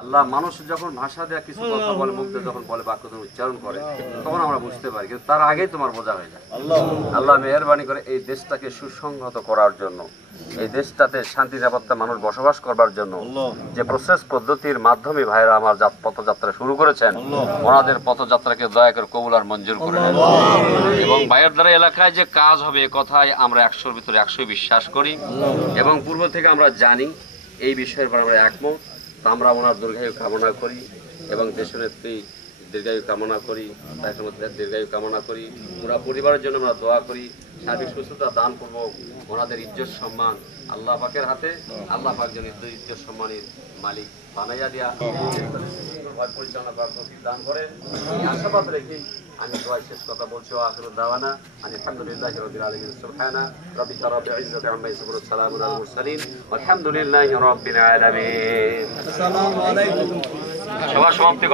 আল্লাহ মানুষ যখন ভাষা দেয়া কিছু কথা বলে, মুখ দিয়ে যখন বলে, বাক্য উচ্চারণ করে, তখন আমরা বুঝতে পারি, কিন্তু তার আগেই তোমার বোঝা হয়ে যায়। আল্লাহ মেহেরবানি করে এই দেশটাকে সুসংহত করার জন্য, এই দেশটাতে শান্তি নিরাপত্তা মানুষ বসবাস করবার জন্য যে প্রসেস পদ্ধতির মাধ্যমে ভাইরা আমার পথযাত্রা শুরু করেছেন, ওনাদের পথযাত্রাকে দয়া করে কবুল আর মঞ্জুর করে নেন। এবং ভাইয়ের দ্বারা এলাকায় যে কাজ হবে এ কথায় আমরা 100-র ভিতরে 100 বিশ্বাস করি এবং পূর্ব থেকে আমরা জানি এই বিষয়ের উপর আমরা একমত। আমরা ওনার দীর্ঘায়ু কামনা করি এবং দেশনেত্রী দীর্ঘায়ু কামনা করি, তার মধ্যে দীর্ঘায়ু কামনা করি, পুরা পরিবারের জন্য আমরা দোয়া করি, সার্বিক সুস্থতা দান পূর্বক ওনাদের ইজ্জত সম্মান আল্লাহ পাকের হাতে, আল্লাহ পাক যেন ইজ্জত সম্মানের মালিক বানাইয়া দিয়া পরিচালনা করার তৌফিক দান করেন। এই আশাবাদ রেখে আমি দোয়ায় শেষ কথা বলছি, আখিরু দাওয়ানা আলহামদুলিল্লাহি রাব্বিল আলামিন, সুবহানা রাব্বিকা রাব্বিল ইজ্জাতি আম্মা ইয়াসিফুন, সালামুন আলাল মুরসালিন, আলহামদুলিল্লাহি রাব্বিল আলামিন। আসসালামু আলাইকুম। সভা সমাপ্তি।